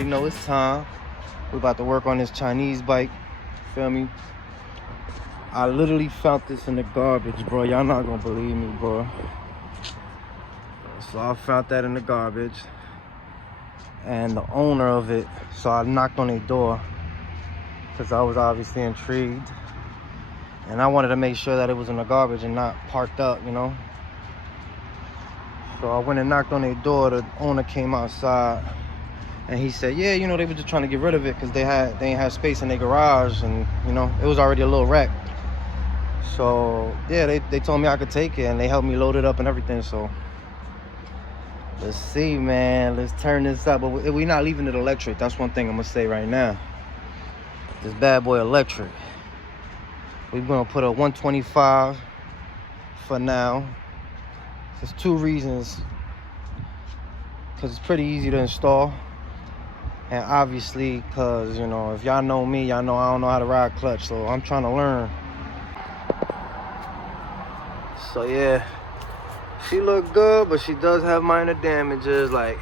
already know it's time. We about to work on this Chinese bike. Feel me? I literally found this in the garbage, bro. Y'all not gonna believe me, bro. So I found that in the garbage. And the owner of it, so I knocked on their door because I was obviously intrigued. And I wanted to make sure that it was in the garbage and not parked up, you know? So I went and knocked on their door. The owner came outside and he said, yeah, you know, they were just trying to get rid of it because they ain't had space in their garage, and you know, it was already a little wreck. So yeah, they told me I could take it, and they helped me load it up and everything. So let's see, man. Let's turn this up. But we're not leaving it electric. That's one thing I'm gonna say right now. This bad boy electric. We're gonna put a 125 for now. There's two reasons. Because it's pretty easy to install. And obviously, because, you know, if y'all know me, y'all know I don't know how to ride clutch. So I'm trying to learn. So yeah, she look good, but she does have minor damages. Like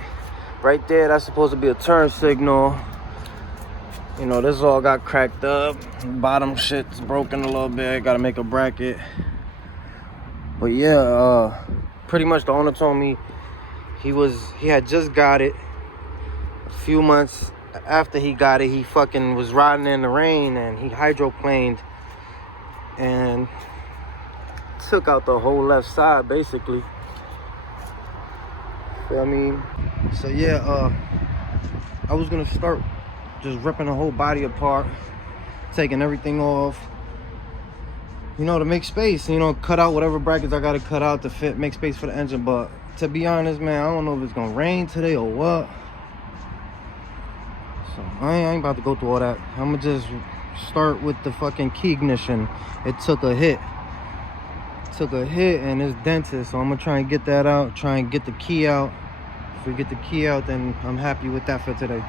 right there, that's supposed to be a turn signal. You know, this all got cracked up. Bottom shit's broken a little bit. Gotta make a bracket. But yeah, pretty much the owner told me he had just got it. A few months after he got it, he fucking was riding in the rain and he hydroplaned and took out the whole left side basically. I mean, so yeah, I was gonna start just ripping the whole body apart, taking everything off, you know, to make space, you know, cut out whatever brackets I gotta cut out to fit, make space for the engine. But to be honest, man, I don't know if it's gonna rain today or what. So I ain't about to go through all that. I'm gonna just start with the fucking key ignition. It took a hit. And it's dented, so I'm gonna try and get that out, try and get the key out. If we get the key out, then I'm happy with that for today.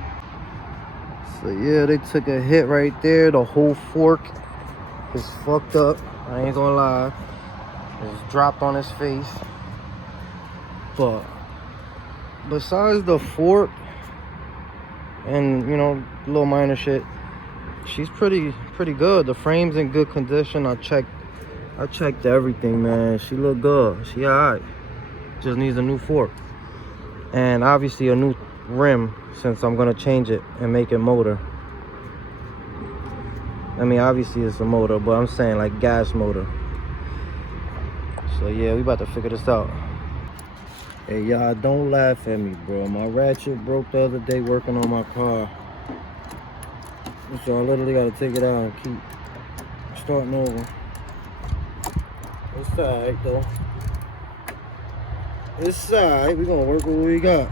So yeah, they took a hit right there. The whole fork is fucked up, I ain't gonna lie. It's dropped on his face. But besides the fork and, you know, little minor shit, she's pretty good. The frame's in good condition. I checked everything, man. She look good. She alright. Just needs a new fork. And obviously a new rim, since I'm gonna change it and make it motor. I mean, obviously it's a motor, but I'm saying like gas motor. So yeah, we about to figure this out. Hey y'all, don't laugh at me, bro. My ratchet broke the other day working on my car. So I literally gotta take it out and keep starting over. It's alright though. It's alright. We're gonna work with what we got.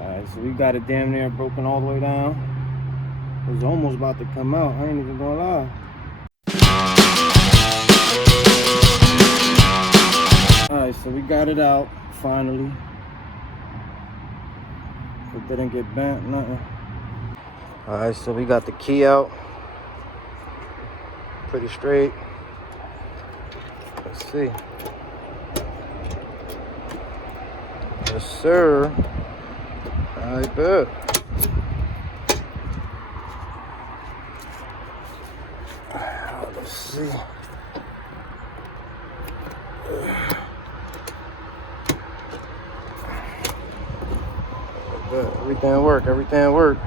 Alright, so we got it damn near broken all the way down. It was almost about to come out. I ain't even gonna lie. Alright, so we got it out finally. It didn't get bent, nothing. Alright, so we got the key out. Pretty straight. Let's see. Yes, sir. I bet. Let's see. Everything work.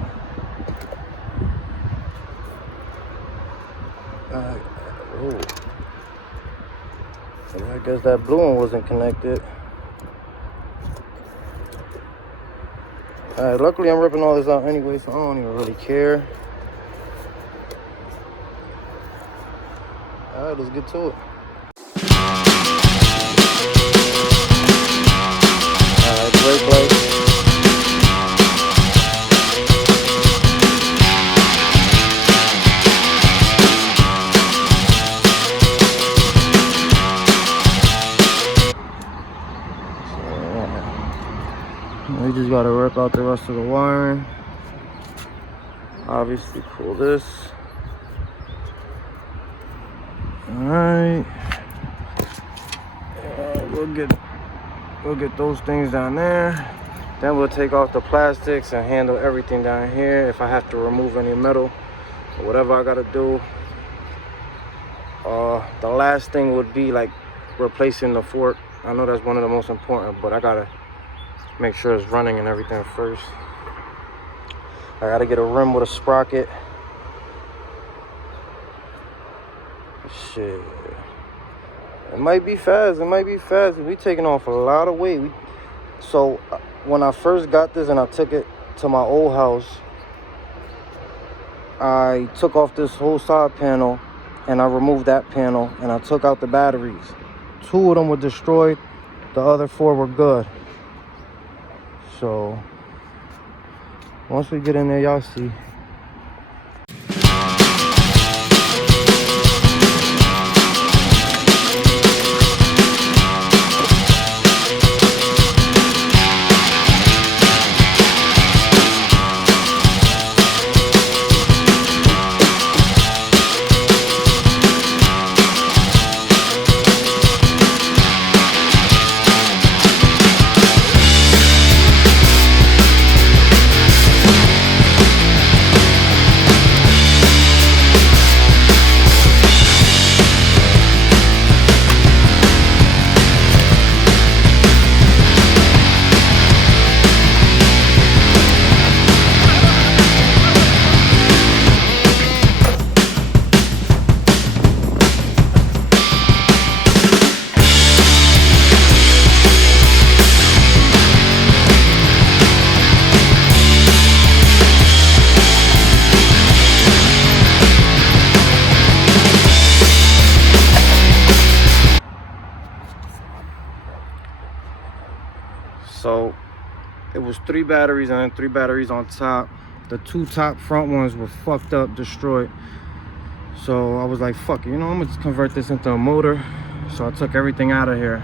Alright. Oh. So I guess that blue one wasn't connected. Alright, luckily I'm ripping all this out anyway, so I don't even really care. Alright, let's get to it. Alright, brake light. We just gotta work out the rest of the wiring. Obviously pull this. Alright. We'll get those things down there. Then we'll take off the plastics and handle everything down here. If I have to remove any metal or whatever I gotta do. The last thing would be like replacing the fork. I know that's one of the most important, but I gotta make sure it's running and everything first. I gotta get a rim with a sprocket. Shit. It might be fast. We taking off a lot of weight. So when I first got this and I took it to my old house, I took off this whole side panel and I removed that panel and I took out the batteries. 2 of them were destroyed. The other 4 were good. So once we get in there, y'all see. So it was 3 batteries and then 3 batteries on top. The 2 top front ones were fucked up, destroyed. So I was like, fuck it, you know, I'm gonna just convert this into a motor. So I took everything out of here,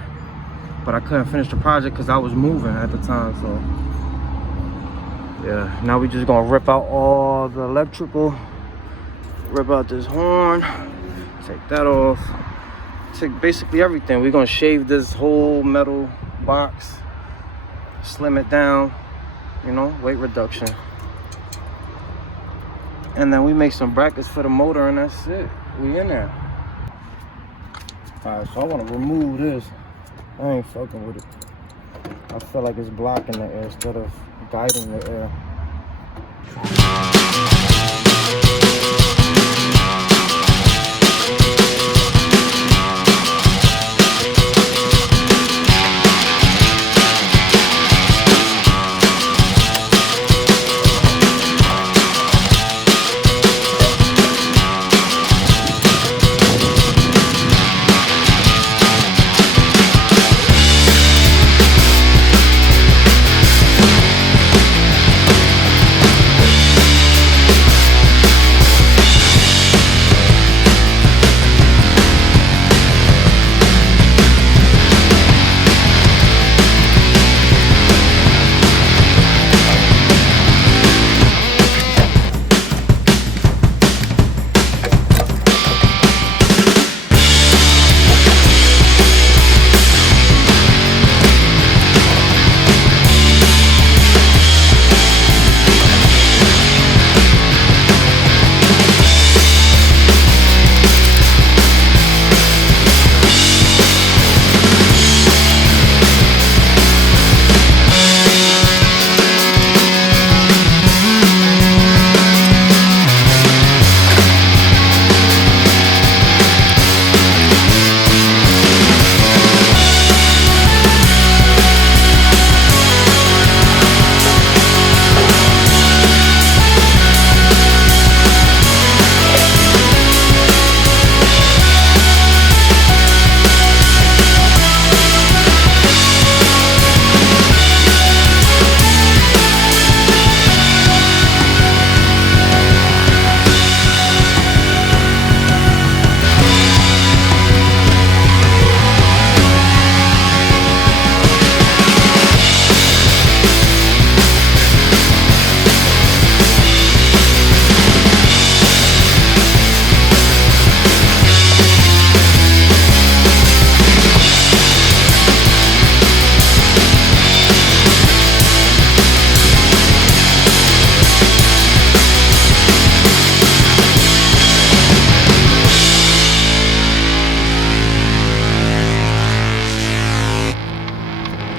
but I couldn't finish the project because I was moving at the time. So yeah, now we just gonna rip out all the electrical, rip out this horn, take that off, take basically everything. We're gonna shave this whole metal box, slim it down, you know, weight reduction. And then we make some brackets for the motor and that's it. We in there. Alright, so I want to remove this. I ain't fucking with it. I feel like it's blocking the air instead of guiding the air.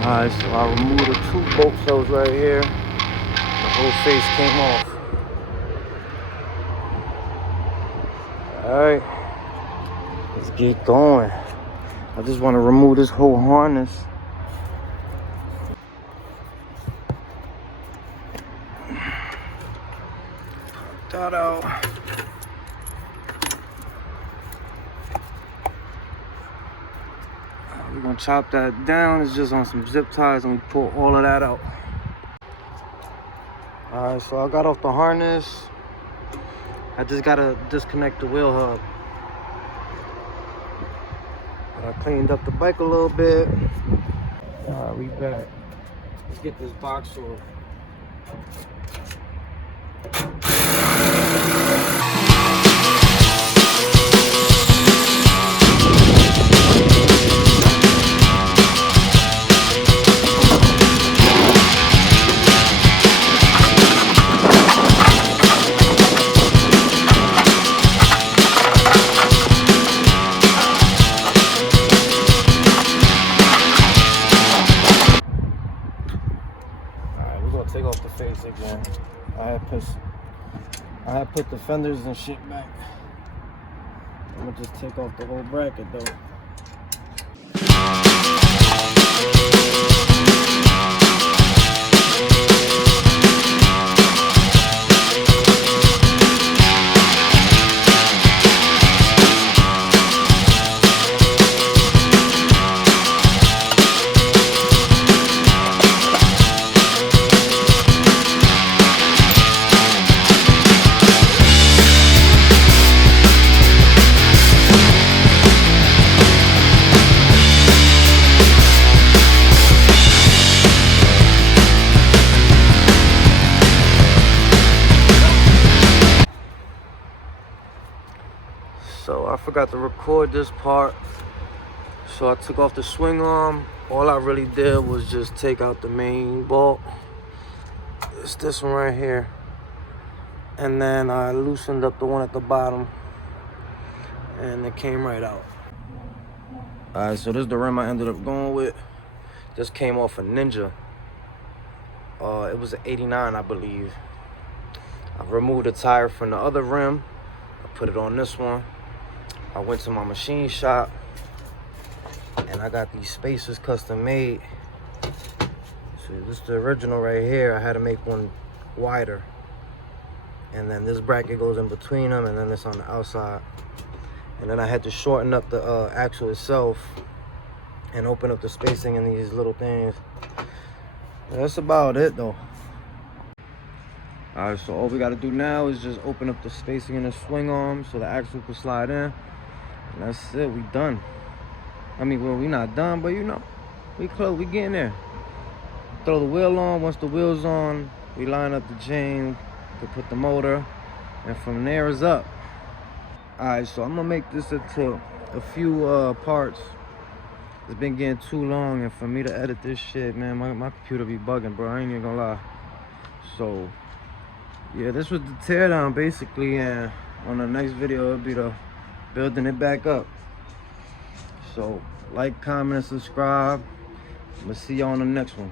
Alright, so I removed the 2 bolt cells right here. The whole face came off. Alright, let's get going. I just want to remove this whole harness. Put that out. We're gonna chop that down. It's just on some zip ties and we pull all of that out. Alright, so I got off the harness. I just gotta disconnect the wheel hub. But I cleaned up the bike a little bit. Alright, we back. Let's get this box off. Take off the face again. I had put the fenders and shit back. I'm gonna just take off the whole bracket though. So I forgot to record this part. So I took off the swing arm. All I really did was just take out the main bolt. It's this one right here. And then I loosened up the one at the bottom. And it came right out. Alright, so this is the rim I ended up going with. This came off a Ninja. It was an 89, I believe. I removed the tire from the other rim. I put it on this one. I went to my machine shop and I got these spacers custom made. So this is the original right here. I had to make one wider. And then this bracket goes in between them and then it's on the outside. And then I had to shorten up the axle itself and open up the spacing in these little things. That's about it though. Alright, so all we gotta do now is just open up the spacing in the swing arm so the axle can slide in. And that's it, we done. I mean, well, we not done, but you know, we close, we getting there. Throw the wheel on. Once the wheel's on, we line up the chain to put the motor, and from there is up. Alright, so I'm gonna make this into a few parts. It's been getting too long, and for me to edit this shit, man, my computer be bugging, bro. I ain't even gonna lie. So yeah, this was the teardown basically, and on the next video it'll be the building it back up. So like, comment, and subscribe. I'm gonna see y'all on the next one.